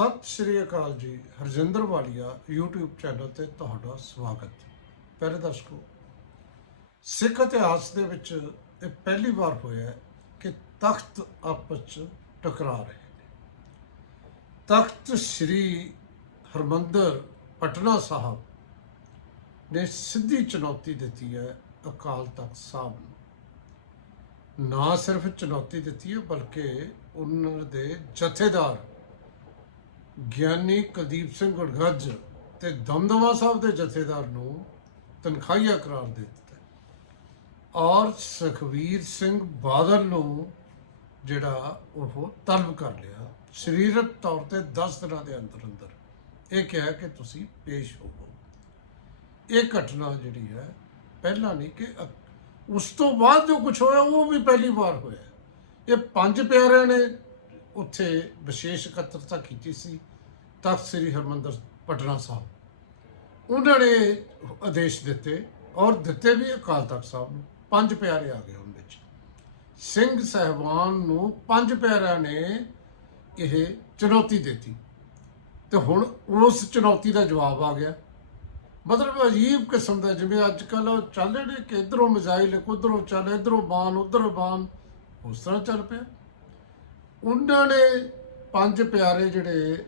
ਸਤਿ ਸ਼੍ਰੀ ਅਕਾਲ ਜੀ, ਹਰਜਿੰਦਰ ਵਾਲੀਆ, YouTube channel ਤੇ ਤੁਹਾਡਾ ਸਵਾਗਤ। ਪਹਿਲੇ ਦਰਸ਼ਕੋ, ਸਿੱਖ ਇਤਿਹਾਸ ਦੇ ਵਿੱਚ ਇਹ ਪਹਿਲੀ ਵਾਰ ਹੋਇਆ ਕਿ ਤਖਤ ਆਪਸ ਚ ਟਕਰਾ ਰਹੇ ਨੇ। ਤਖਤ ਸ੍ਰੀ ਹਰਮੰਦਰ ਪਟਨਾ ਸਾਹਿਬ ਨੇ ਸਿੱਧੀ ਚੁਣੌਤੀ ਦਿੱਤੀ ਹੈ ਅਕਾਲ ਤਖਤ ਸਾਹਿਬ ਨੂੰ। ਨਾ ਸਿਰਫ ਚੁਣੌਤੀ ਦਿੱਤੀ ਹੈ, ਬਲਕਿ ਉਹਨਾਂ ਦੇ ਜਥੇਦਾਰ ਗਿਆਨੀ ਕੁਲਦੀਪ ਸਿੰਘ ਗੁਰਗੱਜ ਤੇ ਦਮਦਮਾ ਸਾਹਿਬ ਦੇ ਜਥੇਦਾਰ ਨੂੰ ਤਨਖਾਹੀਆ ਕਰਾਰ ਦੇ ਦਿੱਤਾ। ਔਰ ਸੁਖਵੀਰ ਸਿੰਘ ਬਾਦਲ ਨੂੰ ਜਿਹੜਾ ਉਹ ਤਲਬ ਕਰ ਲਿਆ। ਸਰੀਰਕ ਤੌਰ ਤੇ 10 ਦਿਨਾਂ ਦੇ ਅੰਦਰ ਅੰਦਰ। ਇਹ ਕਿਹਾ ਕਿ ਤੁਸੀਂ ਪੇਸ਼ ਹੋਵੋ। ਇਹ ਘਟਨਾ ਜਿਹੜੀ ਹੈ, ਪਹਿਲਾਂ ਨਹੀਂ ਕਿ ਉਸ ਤੋਂ ਬਾਅਦ ਜੋ ਕੁਝ ਹੋਇਆ, ਉਹ ਵੀ ਪਹਿਲੀ ਵਾਰ ਹੋਇਆ। ਇਹ ਪੰਜ ਪਿਆਰਿਆਂ ਨੇ ਉੱਥੇ ਵਿਸ਼ੇਸ਼ ਇਕੱਤਰਤਾ ਕੀਤੀ ਸੀ। ਤਖਤ ਸ੍ਰੀ ਹਰਮੰਦਰ ਪਟਨਾ ਸਾਹਿਬ। ਉਹਨਾਂ ਨੇ ਆਦੇਸ਼ ਦਿੱਤੇ ਔਰ ਦਿੱਤੇ ਵੀ ਅਕਾਲ ਤਖਤ ਸਾਹਿਬ ਨੂੰ। ਪੰਜ ਪਿਆਰੇ ਆ ਗਏ ਉਹਨਾਂ ਵਿੱਚ। ਸਿੰਘ ਸਹਿਬਾਨ ਨੂੰ ਪੰਜ ਪਿਆਰਿਆਂ ਨੇ ਇਹ ਚੁਣੌਤੀ ਦਿੱਤੀ। ਤੇ ਹੁਣ ਉਸ ਚੁਣੌਤੀ ਦਾ ਜਵਾਬ ਆ ਗਿਆ। ਮਤਲਬ ਅਜੀਬ ਕਿਸਮ ਦਾ, ਜਿਵੇਂ ਅੱਜ ਕੱਲ ਚੱਲ ਰਹੇ ਨੇ ਕਿ ਇਧਰੋਂ ਮਿਜ਼ਾਈਲ, ਉਧਰੋਂ ਚੱਲ, ਇਧਰੋਂ ਬਾਣ, ਉਧਰ ਬਾਣ, ਉਸ ਤਰ੍ਹਾਂ ਚੱਲ ਪਿਆ। ਉਹਨਾਂ ਨੇ ਪੰਜ ਪਿਆਰੇ ਜਿਹੜੇ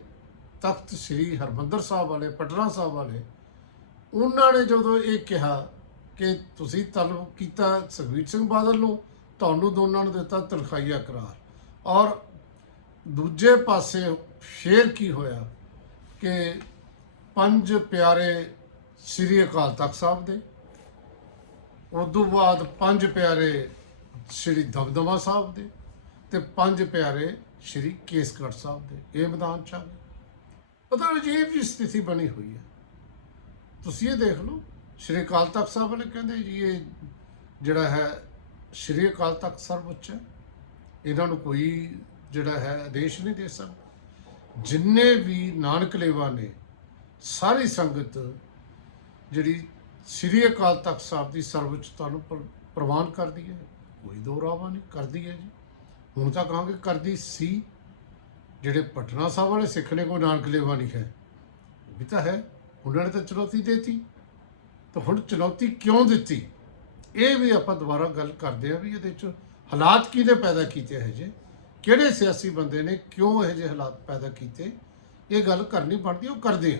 ਤਖਤ ਸ੍ਰੀ ਹਰਮੰਦਰ ਸਾਹਿਬ ਵਾਲੇ, ਪਟਨਾ ਸਾਹਿਬ ਵਾਲੇ, ਉਹਨਾਂ ਨੇ ਜਦੋਂ ਇਹ ਕਿਹਾ ਕਿ ਤੁਸੀਂ ਤਲਬ ਕੀਤਾ ਸੁਖਬੀਰ ਸਿੰਘ ਬਾਦਲ ਨੂੰ, ਤੁਹਾਨੂੰ ਦੋਨਾਂ ਨੂੰ ਦਿੱਤਾ ਤਨਖਾਹੀਆ ਕਰਾਰ। ਔਰ ਦੂਜੇ ਪਾਸੇ ਫੇਰ ਕੀ ਹੋਇਆ ਕਿ ਪੰਜ ਪਿਆਰੇ ਸ੍ਰੀ ਅਕਾਲ ਤਖਤ ਸਾਹਿਬ ਦੇ, ਉਦੋਂ ਬਾਅਦ ਪੰਜ ਪਿਆਰੇ ਸ੍ਰੀ ਦਮਦਮਾ ਸਾਹਿਬ ਦੇ ਤੇ ਪੰਜ ਪਿਆਰੇ ਸ੍ਰੀ ਕੇਸਗੜ੍ਹ ਸਾਹਿਬ ਦੇ, ਇਹ ਮੈਦਾਨ ਚ ਆ ਗਏ। ਪਤਾ ਅਜੀਬ ਜੀ ਸਥਿਤੀ ਬਣੀ ਹੋਈ ਹੈ। ਤੁਸੀਂ ਇਹ ਦੇਖ ਲਓ, ਸ੍ਰੀ ਅਕਾਲ ਤਖਤ ਸਾਹਿਬ ਵਾਲੇ ਕਹਿੰਦੇ ਜੀ, ਇਹ ਜਿਹੜਾ ਹੈ ਸ੍ਰੀ ਅਕਾਲ ਤਖਤ ਸਰਵਉੱਚ ਹੈ। ਇਹਨਾਂ ਨੂੰ ਕੋਈ ਜਿਹੜਾ ਹੈ ਆਦੇਸ਼ ਨਹੀਂ ਦੇ ਸਕਦਾ। ਜਿੰਨੇ ਵੀ ਨਾਨਕ ਲੇਵਾ ਨੇ, ਸਾਰੀ ਸੰਗਤ ਜਿਹੜੀ ਸ੍ਰੀ ਅਕਾਲ ਤਖਤ ਸਾਹਿਬ ਦੀ ਸਰਵਉੱਚਤਾ ਨੂੰ ਪ੍ਰਵਾਨ ਕਰਦੀ ਹੈ, ਕੋਈ ਦੋ ਰਾਵਾ ਨਹੀਂ, ਕਰਦੀ ਹੈ ਜੀ। ਹੁਣ ਤਾਂ ਕਹਾਂਗੇ ਕਰਦੀ ਸੀ। ਜਿਹੜੇ ਪਟਨਾ ਸਾਹਿਬ ਵਾਲੇ ਸਿੱਖ ਨੇ ਕੋਈ ਨਾਨਕ ਲੇਵਾ ਨਹੀਂ ਹੈ ਵੀ ਤਾਂ ਹੈ। ਉਹਨਾਂ ਨੇ ਤਾਂ ਚੁਣੌਤੀ ਦੇਤੀ। ਤਾਂ ਹੁਣ ਚੁਣੌਤੀ ਕਿਉਂ ਦਿੱਤੀ? ਇਹ ਵੀ ਆਪਾਂ ਦੁਬਾਰਾ ਗੱਲ ਕਰਦੇ ਆ ਵੀ ਇਹਦੇ ਚ ਹਾਲਾਤ ਕਿਹਦੇ ਪੈਦਾ ਕੀਤੇ ਹੈ ਜੇ ਕਿਹੜੇ ਸਿਆਸੀ ਬੰਦੇ ਨੇ ਕਿਉਂ ਇਹ ਜਿਹੇ ਹਾਲਾਤ ਪੈਦਾ ਕੀਤੇ? ਇਹ ਗੱਲ ਕਰਨੀ ਬਣਦੀ, ਉਹ ਕਰਦੇ ਆ।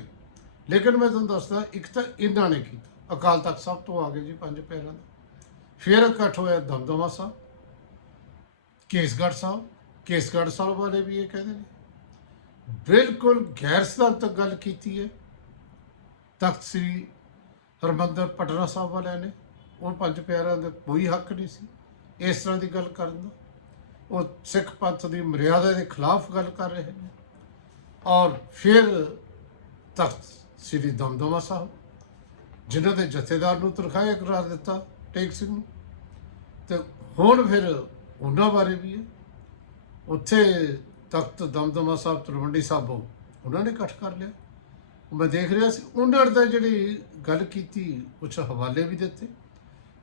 ਲੇਕਿਨ ਮੈਂ ਤੁਹਾਨੂੰ ਦੱਸਦਾ, ਇੱਕ ਤਾਂ ਇਹਨਾਂ ਨੇ ਕੀਤਾ। ਅਕਾਲ ਤਖਤ ਸਾਹਿਬ ਤੋਂ ਆ ਗਏ ਜੀ ਪੰਜ ਪੈਰਾਂ ਦਾ ਫਿਰ ਇਕੱਠ ਹੋਇਆ ਦਮਦਮਾ ਸਾਹਿਬ, ਕੇਸਗੜ੍ਹ ਸਾਹਿਬ। ਕੇਸਗੜ੍ਹ ਸਾਹਿਬ ਵਾਲੇ ਵੀ ਇਹ ਕਹਿੰਦੇ ਨੇ। ਬਿਲਕੁਲ ਗੈਰ ਸਿਧਾਂਤਕ ਗੱਲ ਕੀਤੀ ਹੈ। ਤਖਤ ਸ੍ਰੀ ਹਰਮੰਦਰ ਪਟਨਾ ਸਾਹਿਬ ਵਾਲਿਆਂ ਨੇ। ਉਹ ਪੰਜ ਪਿਆਰਿਆਂ ਦਾ ਕੋਈ ਹੱਕ ਨਹੀਂ ਸੀ ਇਸ ਤਰ੍ਹਾਂ ਦੀ ਗੱਲ ਕਰਨ ਦਾ। ਉਹ ਸਿੱਖ ਪੰਥ ਦੀ ਮਰਿਆਦਾ ਦੇ ਖਿਲਾਫ ਗੱਲ ਕਰ ਰਹੇ ਨੇ। ਔਰ ਫਿਰ ਤਖਤ ਸ੍ਰੀ ਦਮਦਮਾ ਸਾਹਿਬ, ਜਿਨ੍ਹਾਂ ਦੇ ਜਥੇਦਾਰ ਨੂੰ ਤਨਖਾਹਿਆ ਕਰਾਰ ਦਿੱਤਾ ਟੇਕ ਸਿੰਘ ਨੂੰ। ਤੇ ਹੁਣ ਫਿਰ ਉਹਨਾਂ ਬਾਰੇ ਵੀ ਹੈ। ਉੱਥੇ ਤਖਤ ਦਮਦਮਾ ਸਾਹਿਬ, ਤਲਵੰਡੀ ਸਾਬੋ ਉਹਨਾਂ ਨੇ ਇਕੱਠ ਕਰ ਲਿਆ। ਮੈਂ ਦੇਖ ਰਿਹਾ ਸੀ, ਉਹਨਾਂ ਦਾ ਜਿਹੜੀ ਗੱਲ ਕੀਤੀ ਕੁਝ ਹਵਾਲੇ ਵੀ ਦਿੱਤੇ।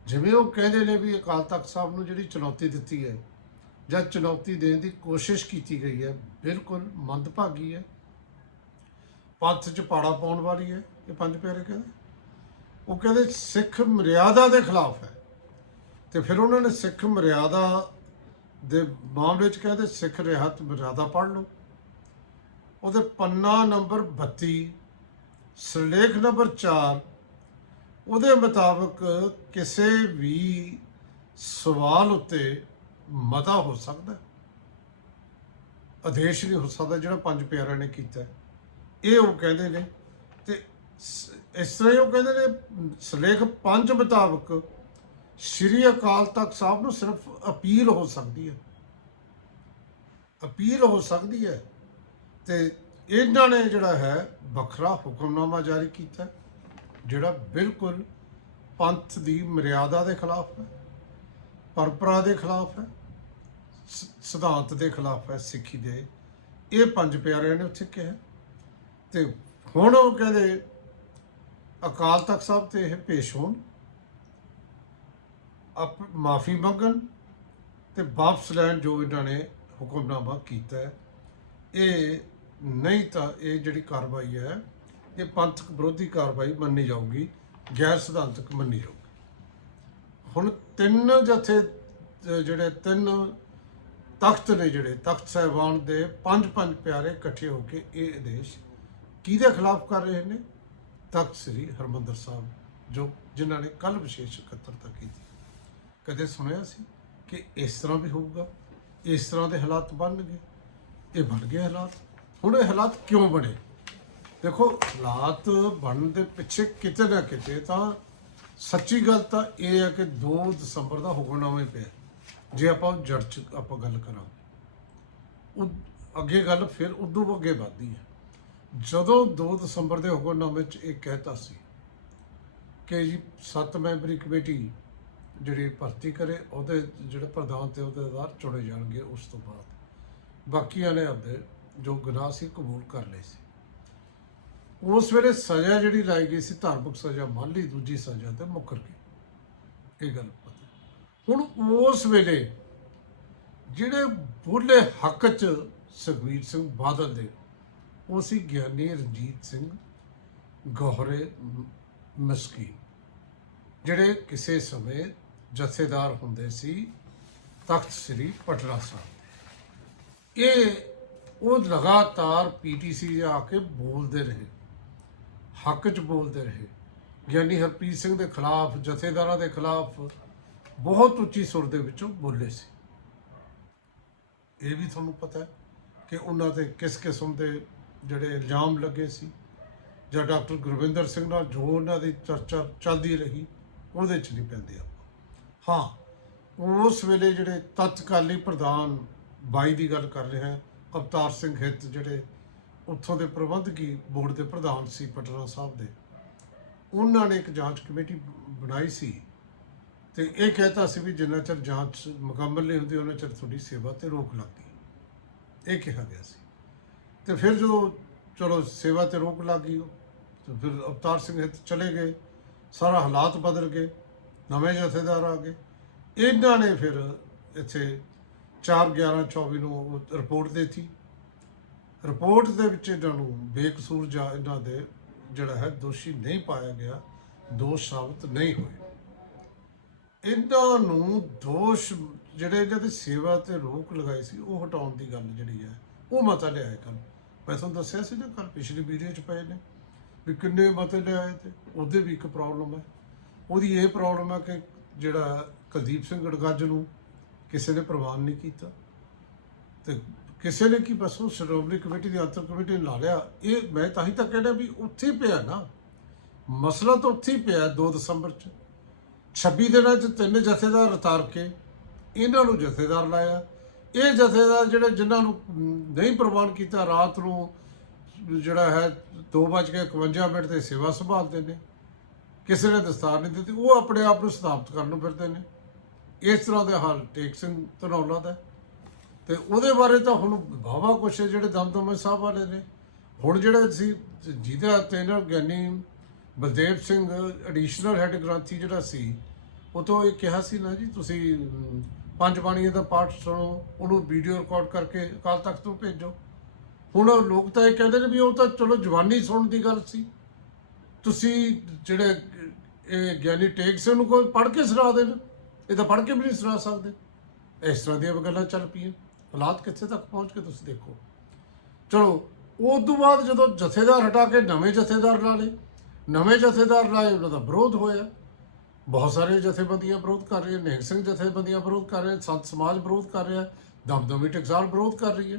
ਜਿਵੇਂ ਉਹ ਕਹਿੰਦੇ ਨੇ ਵੀ ਅਕਾਲ ਤਖਤ ਸਾਹਿਬ ਨੂੰ ਜਿਹੜੀ ਚੁਣੌਤੀ ਦਿੱਤੀ ਹੈ, ਜਾਂ ਚੁਣੌਤੀ ਦੇਣ ਦੀ ਕੋਸ਼ਿਸ਼ ਕੀਤੀ ਗਈ ਹੈ, ਬਿਲਕੁਲ ਮੰਦਭਾਗੀ ਹੈ। ਪੰਥ 'ਚ ਪਾੜਾ ਪਾਉਣ ਵਾਲੀ ਹੈ, ਇਹ ਪੰਜ ਪਿਆਰੇ ਕਹਿੰਦੇ। ਉਹ ਕਹਿੰਦੇ, ਸਿੱਖ ਮਰਿਆਦਾ ਦੇ ਖਿਲਾਫ ਹੈ। ਤੇ ਫਿਰ ਉਹਨਾਂ ਨੇ ਸਿੱਖ ਮਰਿਆਦਾ ਦੇ ਮਾਮਲੇ 'ਚ ਕਹਿੰਦੇ ਸਿੱਖ ਰਿਹਾਤ ਮਰਿਆਦਾ ਪੜ੍ਹ ਲਓ। ਉਹਦੇ ਪੰਨਾ ਨੰਬਰ 32 ਸਿਰਲੇਖ ਨੰਬਰ 4 ਉਹਦੇ ਮੁਤਾਬਕ ਕਿਸੇ ਵੀ ਸਵਾਲ ਉੱਤੇ ਮਤਾ ਹੋ ਸਕਦਾ ਆਦੇਸ਼ ਨਹੀਂ ਹੋ ਸਕਦਾ ਜਿਹੜਾ ਪੰਜ ਪਿਆਰਿਆਂ ਨੇ ਕੀਤਾ ਇਹ ਉਹ ਕਹਿੰਦੇ ਨੇ ਤੇ ਇਸ ਤਰ੍ਹਾਂ ਹੀ ਉਹ ਕਹਿੰਦੇ ਨੇ, ਸਿਰਲੇਖ 5 ਮੁਤਾਬਕ ਸ਼੍ਰੀ ਅਕਾਲ ਤਖਤ ਸਾਹਿਬ ਨੂੰ ਸਿਰਫ ਅਪੀਲ ਹੋ ਸਕਦੀ ਹੈ। ਅਪੀਲ ਹੋ ਸਕਦੀ ਹੈ ਤੇ ਇਹਨਾਂ ਨੇ ਜਿਹੜਾ ਹੈ ਵੱਖਰਾ ਹੁਕਮਨਾਮਾ ਜਾਰੀ ਕੀਤਾ, ਜਿਹੜਾ ਬਿਲਕੁਲ ਪੰਥ ਦੀ ਮਰਿਆਦਾ ਦੇ ਖਿਲਾਫ ਹੈ, ਪਰੰਪਰਾ ਦੇ ਖਿਲਾਫ ਹੈ ਸਿਧਾਂਤ ਦੇ ਖਿਲਾਫ ਹੈ, ਸਿੱਖੀ ਦੇ। ਇਹ ਪੰਜ ਪਿਆਰਿਆਂ ਨੇ ਉੱਥੇ ਕਿਹਾ। ਤੇ ਹੁਣ ਉਹ ਕਹਿੰਦੇ ਅਕਾਲ ਤਖਤ ਸਾਹਿਬ ਤੇ ਇਹ ਪੇਸ਼ ਹੋਣ। ਆਪ ਮਾਫੀ ਮੰਗਣ ਤੇ ਵਾਪਸ ਲੈਣ ਜੋ ਇਹਨਾਂ ਨੇ ਹੁਕਮਨਾਮਾ ਕੀਤਾ ਇਹ ਨਹੀਂ ਤਾਂ ਇਹ ਜਿਹੜੀ ਕਾਰਵਾਈ ਹੈ, ਇਹ ਪੰਥਕ ਵਿਰੋਧੀ ਕਾਰਵਾਈ ਮੰਨੀ ਜਾਊਗੀ, ਗੈਰ ਸਿਧਾਂਤਕ ਮੰਨੀ ਜਾਊਗੀ। ਹੁਣ ਤਿੰਨ ਜਥੇ, ਜਿਹੜੇ ਤਿੰਨ ਤਖਤ ਨੇ ਜਿਹੜੇ, ਤਖਤ ਸਾਹਿਬਾਨ ਦੇ ਪੰਜ ਪੰਜ ਪਿਆਰੇ ਇਕੱਠੇ ਹੋ ਕੇ ਇਹ ਆਦੇਸ਼ ਕਿਹਦੇ ਖਿਲਾਫ ਕਰ ਰਹੇ ਨੇ? ਤਖਤ ਸ੍ਰੀ ਹਰਮੰਦਰ ਸਾਹਿਬ, ਜੋ ਜਿਨ੍ਹਾਂ ਨੇ ਕੱਲ ਵਿਸ਼ੇਸ਼ ਇਕੱਤਰਤਾ ਕੀਤੀ। ਕਦੇ ਸੁਣਿਆ ਸੀ ਕਿ ਇਸ ਤਰ੍ਹਾਂ ਵੀ ਹੋਊਗਾ? ਇਸ ਤਰ੍ਹਾਂ ਦੇ ਹਾਲਾਤ ਬਣਨਗੇ ਇਹ ਬਣ ਗਏ ਹਾਲਾਤ। ਹੁਣ ਇਹ ਹਾਲਾਤ ਕਿਉਂ ਬਣੇ? ਦੇਖੋ, ਹਾਲਾਤ ਬਣਨ ਦੇ ਪਿੱਛੇ ਕਿਤੇ ਨਾ ਕਿਤੇ ਤਾਂ ਸੱਚੀ ਗੱਲ ਤਾਂ ਇਹ ਹੈ ਕਿ 2 ਦਸੰਬਰ ਦਾ ਹੁਕਮਨਾਮਾ ਹੀ ਪਿਆ। ਜੇ ਆਪਾਂ ਜੜ ਚ ਆਪਾਂ ਗੱਲ ਕਰਾਂ, ਉਹ ਅੱਗੇ ਗੱਲ ਫਿਰ ਉਦੋਂ ਅੱਗੇ ਵਧਦੀ ਹੈ। ਜਦੋਂ 2 ਦਸੰਬਰ ਦੇ ਹੁਕਮਨਾਮੇ 'ਚ ਇਹ ਕਹਿਤਾ ਸੀ ਕਿ ਜੀ ਸੱਤ ਮੈਂਬਰੀ ਕਮੇਟੀ ਜਿਹੜੀ ਭਰਤੀ ਕਰੇ, ਉਹਦੇ ਜਿਹੜੇ ਪ੍ਰਧਾਨ ਤੇ ਆਧਾਰ ਚੁਣੇ ਜਾਣਗੇ ਉਸ ਤੋਂ ਬਾਅਦ। ਬਾਕੀਆਂ ਨੇ ਆਪਦੇ ਜੋ ਗੁਨਾਹ ਸੀ, ਕਬੂਲ ਕਰ ਲਏ ਸੀ। ਉਸ ਵੇਲੇ ਸਜ਼ਾ ਜਿਹੜੀ ਲਾਈ ਗਈ ਸੀ, ਧਾਰਮਿਕ ਸਜ਼ਾ ਮੰਨ ਲਈ, ਦੂਜੀ ਸਜ਼ਾ ਤੇ ਮੁੱਕਰ ਗਈ। ਇਹ ਗੱਲ ਪਤਾ। ਹੁਣ ਉਸ ਵੇਲੇ ਜਿਹੜੇ ਬੋਲੇ ਹੱਕ ਚ ਸੁਖਬੀਰ ਸਿੰਘ ਬਾਦਲ ਦੇ, ਉਹ ਸੀ ਗਿਆਨੀ ਰਣਜੀਤ ਸਿੰਘ ਗੋਹਰੇ ਮਸਕੀ ਜਿਹੜੇ ਕਿਸੇ ਸਮੇਂ ਜਥੇਦਾਰ ਹੁੰਦੇ ਸੀ, ਤਖਤ ਸ੍ਰੀ ਪਟਨਾ ਸਾਹਿਬ ਇਹ, ਉਹ ਲਗਾਤਾਰ ਪੀਟੀਸੀ ਆ ਕੇ ਬੋਲਦੇ ਰਹੇ। ਹੱਕ 'ਚ ਬੋਲਦੇ ਰਹੇ। ਗਿਆਨੀ ਹਰਪ੍ਰੀਤ ਸਿੰਘ ਦੇ ਖਿਲਾਫ, ਜਥੇਦਾਰਾਂ ਦੇ ਖਿਲਾਫ ਬਹੁਤ ਉੱਚੀ ਸੁਰ ਦੇ ਵਿੱਚੋਂ ਬੋਲੇ ਸੀ। ਇਹ ਵੀ ਤੁਹਾਨੂੰ ਪਤਾ ਹੈ ਕਿ ਉਹਨਾਂ ਤੇ ਕਿਸ ਕਿਸਮ ਦੇ ਜਿਹੜੇ ਇਲਜ਼ਾਮ ਲੱਗੇ ਸੀ, ਜਾਂ ਡਾਕਟਰ ਗੁਰਵਿੰਦਰ ਸਿੰਘ ਨਾਲ ਜੋ ਉਹਨਾਂ ਦੀ ਚਰਚਾ ਚੱਲਦੀ ਰਹੀ, ਉਹਦੇ 'ਚ ਨਹੀਂ ਪੈਂਦੇ ਹਾਂ, ਉਸ ਵੇਲੇ ਜਿਹੜੇ ਤਤਕਾਲੀ ਪ੍ਰਧਾਨ ਬਾਈ ਦੀ ਗੱਲ ਕਰ ਰਿਹਾ, ਅਵਤਾਰ ਸਿੰਘ ਹਿੱਤ ਜਿਹੜੇ ਉੱਥੋਂ ਦੇ ਪ੍ਰਬੰਧਕੀ ਬੋਰਡ ਦੇ ਪ੍ਰਧਾਨ ਸੀ ਪਟਨਾ ਸਾਹਿਬ ਦੇ, ਉਹਨਾਂ ਨੇ ਇੱਕ ਜਾਂਚ ਕਮੇਟੀ ਬਣਾਈ ਸੀ ਤੇ ਇਹ ਕਹਿਤਾ ਸੀ ਵੀ ਜਿੰਨਾ ਚਿਰ ਜਾਂਚ ਮੁਕੰਮਲ ਨਹੀਂ ਹੁੰਦੀ, ਉਹਨਾਂ ਚਿਰ ਤੁਹਾਡੀ ਸੇਵਾ ਤੇ ਰੋਕ ਲੱਗਦੀ ਇਹ ਕਿਹਾ ਗਿਆ ਸੀ। ਤੇ ਫਿਰ ਜਦੋਂ ਚਲੋ ਸੇਵਾ ਤੇ ਰੋਕ ਲੱਗ ਗਈ, ਤੇ ਫਿਰ ਅਵਤਾਰ ਸਿੰਘ ਹਿੱਤ ਚਲੇ ਗਏ, ਸਾਰਾ ਹਾਲਾਤ ਬਦਲ ਗਏ। ਨਵੇਂ ਜਥੇਦਾਰ ਆ ਗਏ। ਇਹਨਾਂ ਨੇ ਫਿਰ ਇੱਥੇ 4 11 24 ਨੂੰ ਰਿਪੋਰਟ ਦਿੱਤੀ। ਰਿਪੋਰਟ ਦੇ ਵਿੱਚ ਇਹਨਾਂ ਨੂੰ ਬੇਕਸੂਰ ਜਾਂ ਇਹਨਾਂ ਦੇ ਜਿਹੜਾ ਹੈ ਦੋਸ਼ੀ ਨਹੀਂ ਪਾਇਆ ਗਿਆ, ਦੋਸ਼ ਸਾਬਤ ਨਹੀਂ ਹੋਏ। ਇਹਨਾਂ ਨੂੰ ਦੋਸ਼ ਜਿਹੜੇ ਇਹਨਾਂ ਦੀ ਸੇਵਾ ਤੇ ਰੋਕ ਲਗਾਈ ਸੀ, ਉਹ ਹਟਾਉਣ ਦੀ ਗੱਲ ਜਿਹੜੀ ਹੈ, ਉਹ ਮਤਾ ਲਿਆਏ ਕੱਲ ਮੈਂ ਤੁਹਾਨੂੰ ਦੱਸਿਆ ਸੀ ਨਾ ਕੱਲ ਪਿਛਲੀ ਵੀਡੀਓ 'ਚ ਪਏ ਨੇ ਵੀ ਕਿੰਨੇ ਮਤੇ ਲਿਆਏ ਤੇ ਉਹਦੇ ਵੀ ਇੱਕ ਪ੍ਰੋਬਲਮ ਹੈ। ਉਹਦੀ ਇਹ ਪ੍ਰੋਬਲਮ ਹੈ ਕਿ ਜਿਹੜਾ ਕੁਲਦੀਪ ਸਿੰਘ ਗੜਗੱਜ ਨੂੰ ਕਿਸੇ ਨੇ ਪ੍ਰਵਾਨ ਨਹੀਂ ਕੀਤਾ ਤੇ ਕਿਸੇ ਨੇ ਕੀ ਬਸ ਉਹ ਸ਼੍ਰੋਮਣੀ ਕਮੇਟੀ ਦੀ ਅੰਤਰ ਕਮੇਟੀ ਨੇ ਲਾ ਲਿਆ। ਇਹ ਮੈਂ ਤਾਂ ਹੀ ਤਾਂ ਕਹਿੰਦਾ ਵੀ ਉੱਥੇ ਪਿਆ ਨਾ। ਮਸਲਾ ਤਾਂ ਉੱਥੇ ਹੀ ਪਿਆ 2 ਦਸੰਬਰ ਚ। 26 ਦਿਨਾਂ ਚ ਤਿੰਨ ਜਥੇਦਾਰ ਉਤਾਰ ਕੇ ਇਹਨਾਂ ਨੂੰ ਜਥੇਦਾਰ ਲਾਇਆ। ਇਹ ਜਥੇਦਾਰ ਜਿਹੜੇ ਜਿਨ੍ਹਾਂ ਨੂੰ ਨਹੀਂ ਪ੍ਰਵਾਨ ਕੀਤਾ, ਰਾਤ ਨੂੰ ਜਿਹੜਾ ਹੈ 2:51 ਮਿੰਟ ਤੇ ਸੇਵਾ ਸੰਭਾਲਦੇ ਨੇ। ਕਿਸੇ ਨੇ ਦਸਤਾਰ ਨਹੀਂ ਦਿੱਤੀ, ਉਹ ਆਪਣੇ ਆਪ ਨੂੰ ਸਥਾਪਿਤ ਕਰਨ ਨੂੰ ਫਿਰਦੇ ਨੇ। ਇਸ ਤਰ੍ਹਾਂ ਦੇ ਹਾਲ ਟੇਕ ਸਿੰਘ ਧਨੌਲਾ ਦਾ ਹੈ। ਤੇ ਉਹਦੇ ਬਾਰੇ ਤਾਂ ਹੁਣ ਵਾਹਵਾ ਕੁਛ ਜਿਹੜੇ ਦਮਦਮੇ ਸਾਹਿਬ ਵਾਲੇ ਨੇ। ਹੁਣ ਜਿਹੜਾ ਸੀ, ਜਿਹਦਾ ਤੈਨਾਂ ਗਿਆਨੀ ਬਲਦੇਵ ਸਿੰਘ ਐਡੀਸ਼ਨਲ ਹੈੱਡ ਗ੍ਰੰਥੀ ਜਿਹੜਾ ਸੀ, ਉਹ ਤੋਂ ਇਹ ਕਿਹਾ ਸੀ ਨਾ ਜੀ, ਤੁਸੀਂ ਪੰਜ ਬਾਣੀਆਂ ਦਾ ਪਾਠ ਸੁਣੋ, ਉਹਨੂੰ ਵੀਡੀਓ ਰਿਕਾਰਡ ਕਰਕੇ ਅਕਾਲ ਤਖਤ ਨੂੰ ਭੇਜੋ। ਹੁਣ ਲੋਕ ਤਾਂ ਇਹ ਕਹਿੰਦੇ ਨੇ ਵੀ ਉਹ ਤਾਂ ਚਲੋ ਜਵਾਨੀ ਸੁਣਨ ਦੀ ਗੱਲ ਸੀ। ਤੁਸੀਂ ਜਿਹੜੇ, ਇਹ ਗਿਆਨੀ ਟੇਕ ਸਿੰਘ ਨੂੰ ਕੋਈ ਪੜ੍ਹ ਕੇ ਸੁਣਾ ਦੇਣ। ਇਹ ਤਾਂ ਪੜ੍ਹ ਕੇ ਵੀ ਨਹੀਂ ਸੁਣਾ ਸਕਦੇ। ਇਸ ਤਰ੍ਹਾਂ ਦੀਆਂ ਗੱਲਾਂ ਚੱਲ ਪਈਆਂ। ਹਾਲਾਤ ਕਿੱਥੇ ਤੱਕ ਪਹੁੰਚ ਕੇ ਤੁਸੀਂ ਦੇਖੋ। ਚਲੋ, ਉਸ ਤੋਂ ਬਾਅਦ ਜਦੋਂ ਜਥੇਦਾਰ ਹਟਾ ਕੇ ਨਵੇਂ ਜਥੇਦਾਰ ਲਾ ਲਏ, ਨਵੇਂ ਜਥੇਦਾਰ ਲਾਏ, ਉਹਨਾਂ ਦਾ ਵਿਰੋਧ ਹੋਇਆ। ਬਹੁਤ ਸਾਰੇ ਜਥੇਬੰਦੀਆਂ ਵਿਰੋਧ ਕਰ ਰਹੀਆਂ, ਨੇਕ ਸਿੰਘ ਜਥੇਬੰਦੀਆਂ ਵਿਰੋਧ ਕਰ ਰਹੇ ਸੰਤ ਸਮਾਜ ਵਿਰੋਧ ਕਰ ਰਿਹਾ, ਦਮਦਮੀ ਟਕਸਾਲ ਵਿਰੋਧ ਕਰ ਰਹੀ ਹੈ।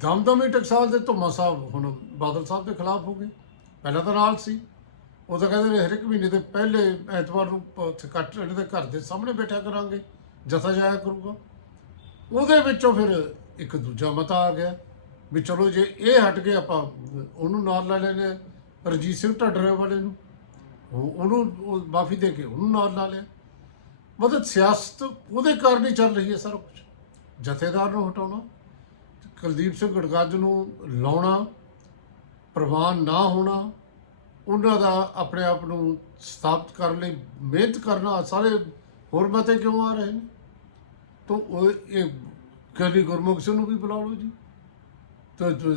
ਦਮਦਮੀ ਟਕਸਾਲ ਦੇ ਧੁੰਮਾ ਸਾਹਿਬ ਹੁਣ ਬਾਦਲ ਸਾਹਿਬ ਦੇ ਖਿਲਾਫ ਹੋ ਗਏ। ਪਹਿਲਾਂ ਤਾਂ ਨਾਲ ਸੀ। ਉਹ ਤਾਂ ਕਹਿੰਦੇ ਨੇ ਹਰ ਇੱਕ ਮਹੀਨੇ ਦੇ ਪਹਿਲੇ ਐਤਵਾਰ ਨੂੰ ਉੱਥੇ ਕੱਟ ਇਹਨਾਂ ਦੇ ਘਰ ਦੇ ਸਾਹਮਣੇ ਬੈਠਿਆ ਕਰਾਂਗੇ, ਜਥਾ ਜਾਇਆ ਕਰੂਗਾ। ਉਹਦੇ ਵਿੱਚੋਂ ਫਿਰ ਇੱਕ ਦੂਜਾ ਮਤਾ ਆ ਗਿਆ ਵੀ ਚਲੋ ਜੇ ਇਹ ਹਟ ਗਏ ਆਪਾਂ, ਉਹਨੂੰ ਨਾਲ ਲੈ ਲੈਨੇ ਰਜੀਤ ਸਿੰਘ ਢੱਡਰੇ ਵਾਲੇ ਨੂੰ, ਉਹ ਉਹਨੂੰ ਮਾਫੀ ਦੇ ਕੇ ਉਹਨੂੰ ਨਾਲ ਲਾ ਲਿਆ। ਮਤਲਬ ਸਿਆਸਤ ਉਹਦੇ ਕਾਰਨ ਹੀ ਚੱਲ ਰਹੀ ਹੈ ਸਾਰਾ ਕੁਝ ਜਥੇਦਾਰ ਨੂੰ ਹਟਾਉਣਾ, ਕੁਲਦੀਪ ਸਿੰਘ ਗੜਗੱਜ ਨੂੰ ਲਾਉਣਾ ਪ੍ਰਵਾਨ ਨਾ ਹੋਣਾ, ਉਹਨਾਂ ਦਾ ਆਪਣੇ ਆਪ ਨੂੰ ਸਥਾਪਿਤ ਕਰਨ ਲਈ ਮਿਹਨਤ ਕਰਨਾ, ਸਾਰੇ ਹੋਰ ਮਤੇ ਕਿਉਂ ਆ ਰਹੇ ਨੇ? ਤਾਂ ਉਹ ਇਹ ਕਲੀ ਗੁਰਮੁਖ ਸਿੰਘ ਨੂੰ ਵੀ ਬੁਲਾ ਲਓ ਜੀ। ਤੇ ਤੇ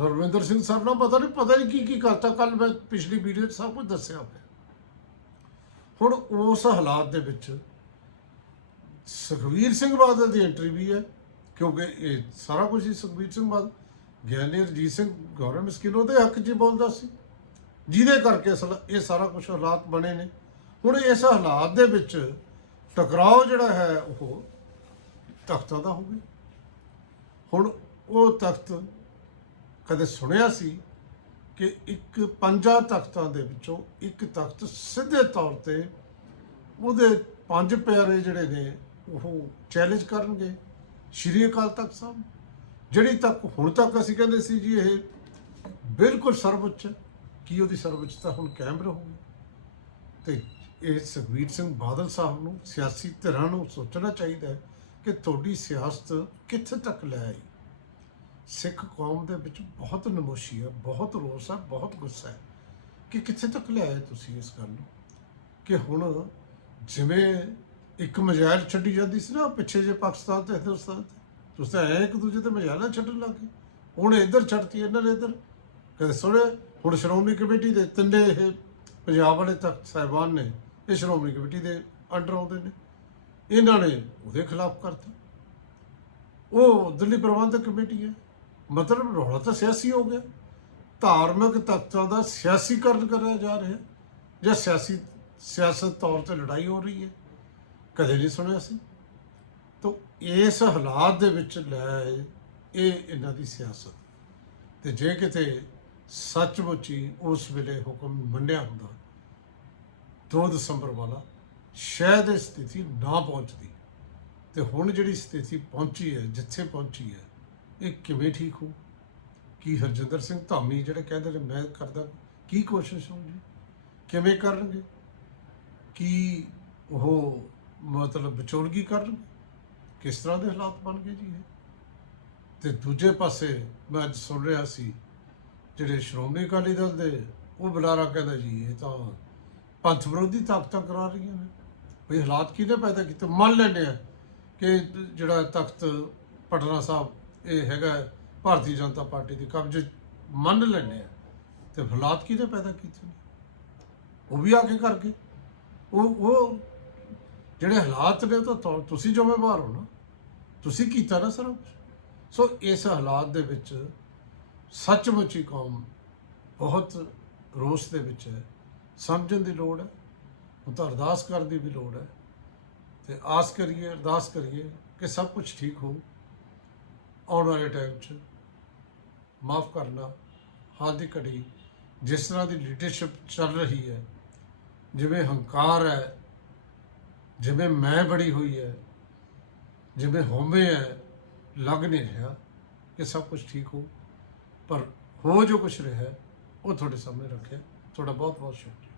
ਹਰਵਿੰਦਰ ਸਿੰਘ ਸਾਹਿਬ ਨਾਲ ਪਤਾ ਨਹੀਂ ਪਤਾ ਨਹੀਂ ਕੀ ਕੀ ਕਰਤਾ। ਕੱਲ ਮੈਂ ਪਿਛਲੀ ਵੀਡੀਓ 'ਚ ਸਭ ਕੁਝ ਦੱਸਿਆ ਹੋਇਆ। ਹੁਣ ਉਸ ਹਾਲਾਤ ਦੇ ਵਿੱਚ ਸੁਖਵੀਰ ਸਿੰਘ ਬਾਦਲ ਦੀ ਐਂਟਰੀ ਵੀ ਹੈ, ਕਿਉਂਕਿ ਇਹ ਸਾਰਾ ਕੁਝ ਹੀ ਸੁਖਵੀਰ ਸਿੰਘ ਬਾਦਲ ਗਿਆਨੀ ਰਜੀਤ ਸਿੰਘ ਗੌਰਵ ਮਿਸਕਿਨ, ਉਹਦੇ ਹੱਕ 'ਚ ਹੀ ਬੋਲਦਾ ਸੀ। ਜਿਹਦੇ ਕਰਕੇ ਅਸਲ ਇਹ ਸਾਰਾ ਕੁਝ ਹਾਲਾਤ ਬਣੇ ਨੇ। ਹੁਣ ਇਸ ਹਾਲਾਤ ਦੇ ਵਿੱਚ ਟਕਰਾਓ ਜਿਹੜਾ ਹੈ, ਉਹ ਤਖਤਾਂ ਦਾ ਹੋ ਗਿਆ। ਹੁਣ ਉਹ ਤਖਤ ਕਦੇ ਸੁਣਿਆ ਸੀ ਕਿ ਇੱਕ ਪੰਜਾਂ ਤਖਤਾਂ ਦੇ ਵਿੱਚੋਂ ਇੱਕ ਤਖਤ ਸਿੱਧੇ ਤੌਰ ਤੇ ਉਹਦੇ ਪੰਜ ਪਿਆਰੇ ਜਿਹੜੇ ਨੇ, ਉਹ ਚੈਲੰਜ ਕਰਨਗੇ ਸ਼੍ਰੀ ਅਕਾਲ ਤਖਤ ਸਾਹਿਬ ਜਿਹੜੀ ਤੱਕ ਹੁਣ ਤੱਕ ਅਸੀਂ ਕਹਿੰਦੇ ਸੀ ਜੀ ਇਹ ਬਿਲਕੁਲ ਸਰਵਉੱਚ ਹੈ। ਕੀ ਉਹਦੀ ਸਰਵਉੱਚਤਾ ਹੁਣ ਕਾਇਮ ਰਹੂਗੀ? ਤੇ ਇਹ ਸੁਖਬੀਰ ਸਿੰਘ ਬਾਦਲ ਸਾਹਿਬ ਨੂੰ ਸਿਆਸੀ ਧਿਰਾਂ ਨੂੰ ਸੋਚਣਾ ਚਾਹੀਦਾ ਹੈ ਕਿ ਤੁਹਾਡੀ ਸਿਆਸਤ ਕਿੱਥੇ ਤੱਕ ਲੈ ਆਈ। ਸਿੱਖ ਕੌਮ ਦੇ ਵਿੱਚ ਬਹੁਤ ਨਮੋਸ਼ੀ ਹੈ, ਬਹੁਤ ਰੋਸ ਹੈ, ਬਹੁਤ ਗੁੱਸਾ ਹੈ। ਕਿ ਕਿੱਥੇ ਤੱਕ ਲੈ ਆਏ ਤੁਸੀਂ ਇਸ ਗੱਲ ਨੂੰ? ਕਿ ਹੁਣ ਜਿਵੇਂ ਇੱਕ ਮਜਾਇਲ ਛੱਡੀ ਜਾਂਦੀ ਸੀ ਨਾ ਪਿੱਛੇ ਜੇ ਪਾਕਿਸਤਾਨ ਤੇ ਹਿੰਦੁਸਤਾਨ ਤੇ ਤੁਸੀਂ ਤਾਂ ਐਂ ਇੱਕ ਦੂਜੇ ਤੇ ਮਜ਼ਾਲਾ ਛੱਡਣ ਲੱਗ ਗਏ। ਹੁਣ ਇੱਧਰ ਛੱਡਤੀ, ਇਹਨਾਂ ਨੇ ਇੱਧਰ। ਕਦੇ ਸੁਣੇ ਹੁਣ ਸ਼੍ਰੋਮਣੀ ਕਮੇਟੀ ਦੇ ਤਿੰਨੇ ਇਹ ਪੰਜਾਬ ਵਾਲੇ ਤਖਤ ਸਾਹਿਬਾਨ ਨੇ, ਇਹ ਸ਼੍ਰੋਮਣੀ ਕਮੇਟੀ ਦੇ ਅੰਡਰ ਆਉਂਦੇ ਨੇ। ਇਹਨਾਂ ਨੇ ਉਹਦੇ ਖਿਲਾਫ ਕਰਤਾ। ਉਹ ਦਿੱਲੀ ਪ੍ਰਬੰਧਕ ਕਮੇਟੀ ਹੈ। ਮਤਲਬ ਰੌਲਾ ਤਾਂ ਸਿਆਸੀ ਹੋ ਗਿਆ। ਧਾਰਮਿਕ ਤਖਤਾਂ ਦਾ ਸਿਆਸੀਕਰਨ ਕਰਿਆ ਜਾ ਰਿਹਾ। ਜਾਂ ਸਿਆਸੀ, ਸਿਆਸਤ ਤੌਰ ਤੇ ਲੜਾਈ ਹੋ ਰਹੀ ਹੈ। ਕਦੇ ਨਹੀਂ ਸੁਣਿਆ ਸੀ। ਤਾਂ ਇਸ ਹਾਲਾਤ ਦੇ ਵਿੱਚ ਲੈ ਇਹ ਇਹਨਾਂ ਦੀ ਸਿਆਸਤ। ਤੇ ਜੇ ਕਿਤੇ ਸੱਚਮੁੱਚ ਹੀ ਉਸ ਵੇਲੇ ਹੁਕਮ ਮੰਨਿਆ ਹੁੰਦਾ 2 ਦਸੰਬਰ ਵਾਲਾ, ਸ਼ਾਇਦ ਇਹ ਸਥਿਤੀ ਨਾ ਪਹੁੰਚਦੀ। ਤੇ ਹੁਣ ਜਿਹੜੀ ਸਥਿਤੀ ਪਹੁੰਚੀ ਹੈ, ਜਿੱਥੇ ਪਹੁੰਚੀ ਹੈ, ਇਹ ਕਿਵੇਂ ਠੀਕ ਹੋ ਕੀ ਹਰਜਿੰਦਰ ਸਿੰਘ ਧਾਮੀ ਜਿਹੜੇ ਕਹਿੰਦੇ ਨੇ, ਮੈਂ ਕਰਦਾ, ਕੀ ਕੋਸ਼ਿਸ਼ ਹੋਊਗੀ? ਕਿਵੇਂ ਕਰਨਗੇ? ਕੀ ਉਹ ਮਤਲਬ ਵਿਚੋਲਗੀ ਕਰਨਗੇ? ਕਿਸ ਤਰ੍ਹਾਂ ਦੇ ਹਾਲਾਤ ਬਣ ਗਏ ਜੀ ਇਹ? ਤੇ ਦੂਜੇ ਪਾਸੇ ਮੈਂ ਅੱਜ ਸੁਣ ਰਿਹਾ ਸੀ, ਜਿਹੜੇ ਸ਼੍ਰੋਮਣੀ ਅਕਾਲੀ ਦਲ ਦੇ ਉਹ ਬੁਲਾਰਾ ਕਹਿੰਦਾ ਜੀ, ਇਹ ਤਾਂ ਪੰਥ ਵਿਰੋਧੀ ਤਾਕਤਾਂ ਕਰਾ ਰਹੀਆਂ ਨੇ। ਵੀ ਹਾਲਾਤ ਕਿਹਨੇ ਪੈਦਾ ਕੀਤੇ? ਮੰਨ ਲੈਂਦੇ ਆ ਕਿ ਜਿਹੜਾ ਤਖਤ ਪਟਨਾ ਸਾਹਿਬ, ਇਹ ਹੈਗਾ ਭਾਰਤੀ ਜਨਤਾ ਪਾਰਟੀ ਦੇ ਕਬਜ਼ੇ ਮੰਨ ਲੈਂਦੇ ਆ। ਤੇ ਹਾਲਾਤ ਕਿਹਨੇ ਪੈਦਾ ਕੀਤੇ ਨੇ? ਉਹ ਵੀ ਆ ਕੇ ਕਰਕੇ ਉਹ ਉਹ ਜਿਹੜੇ ਹਾਲਾਤ ਨੇ ਉਹ ਤਾਂ ਤੁਸੀਂ ਜ਼ਿੰਮੇਵਾਰ ਹੋ ਨਾ। ਤੁਸੀਂ ਕੀਤਾ ਨਾ ਸਾਰਾ ਕੁਛ। ਸੋ ਇਸ ਹਾਲਾਤ ਦੇ ਵਿੱਚ ਸੱਚਮੁੱਚ ਹੀ ਕੌਮ ਬਹੁਤ ਰੋਸ ਦੇ ਵਿੱਚ ਹੈ। ਸਮਝਣ ਦੀ ਲੋੜ ਹੈ। ਉਹ ਤਾਂ ਅਰਦਾਸ ਕਰਨ ਦੀ ਵੀ ਲੋੜ ਹੈ। ਤੇ ਆਸ ਕਰੀਏ, ਅਰਦਾਸ ਕਰੀਏ ਕਿ ਸਭ ਕੁਝ ਠੀਕ ਹੋ ਆਉਣ ਵਾਲੇ ਟਾਈਮ 'ਚ ਮਾਫ ਕਰਨਾ ਹਾਲ ਦੀ ਘੜੀ ਜਿਸ ਤਰ੍ਹਾਂ ਦੀ ਲੀਡਰਸ਼ਿਪ ਚੱਲ ਰਹੀ ਹੈ, ਜਿਵੇਂ ਹੰਕਾਰ ਹੈ ਜਿਵੇਂ ਮੈਂ ਬੜੀ ਹੋਈ ਹੈ, ਜਿਵੇਂ ਹੋਵੇ ਹੈ, ਲੱਗ ਨਹੀਂ ਰਿਹਾ ਕਿ ਸਭ ਕੁਝ ਠੀਕ ਹੋ ਪਰ ਹੋ ਜੋ ਕੁਝ ਰਿਹਾ, ਉਹ ਤੁਹਾਡੇ ਸਾਹਮਣੇ ਰੱਖਿਆ। ਤੁਹਾਡਾ ਬਹੁਤ ਬਹੁਤ ਸ਼ੁਕਰੀਆ।